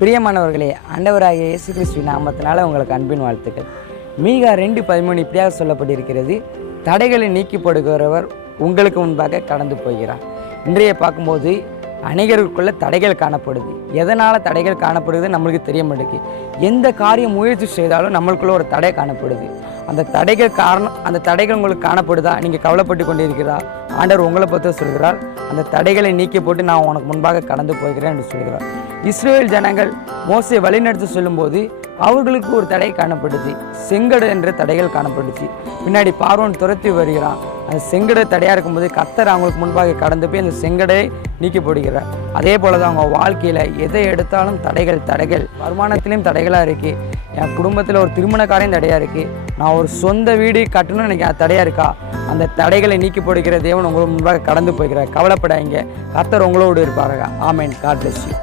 பிரியமானவர்களே, ஆண்டவராகிய இயேசு கிறிஸ்துவின் நாமத்தினால உங்களுக்கு அன்பின் வாழ்த்துக்கள். மீகா 2:13 இப்படியாக சொல்லப்பட்டிருக்கிறது, தடைகளை நீக்கி போடுகிறவர் உங்களுக்கு முன்பாக கடந்து போகிறார். இன்றைய பார்க்கும்போது அநேகருக்குள்ள தடைகள் காணப்படுது. எதனால் தடைகள் காணப்படுது நம்மளுக்கு தெரிய மாட்டேங்குது. எந்த காரியம் முயற்சி செய்தாலும் நம்மளுக்குள்ள ஒரு தடை காணப்படுது. அந்த தடைகள் காரணம், அந்த தடைகள் உங்களுக்கு காணப்படுதா? நீங்கள் கவலைப்பட்டு கொண்டு இருக்கிறா? ஆண்டவர் உங்களை பற்றி சொல்கிறார், அந்த தடைகளை நீக்கி போட்டு நான் உனக்கு முன்பாக கடந்து போகிறேன் என்று சொல்கிறார். இஸ்ரவேல் ஜனங்கள் மோசே வழிநடத்தி சொல்லும்போது அவர்களுக்கு ஒரு தடை காணப்பட்டுச்சு. செங்கடை என்ற தடைகள் காணப்பட்டுச்சு. பின்னாடி பார்வோன் துரத்தி வருகிறான். அந்த செங்கடை தடையாக இருக்கும்போது கர்த்தர் அவங்களுக்கு முன்பாக கடந்து போய் அந்த செங்கடையை நீக்கி போடுகிறார். அதே போல தான் அவங்க வாழ்க்கையில் எதை எடுத்தாலும் தடைகள் வருமானத்திலையும் தடைகளாக இருக்குது. என் குடும்பத்தில் ஒரு திருமண காரியம் தடையாக இருக்குது. நான் ஒரு சொந்த வீடு கட்டணும்னு எனக்கு தடையாக இருக்கா? அந்த தடைகளை நீக்கி போடுகிற தேவன் உங்களுக்கு முன்பாக கடந்து போய்கிறார். கவலைப்படாதீங்க, கர்த்தர் உங்களோடு இருப்பாருங்க. ஆமென். God bless you.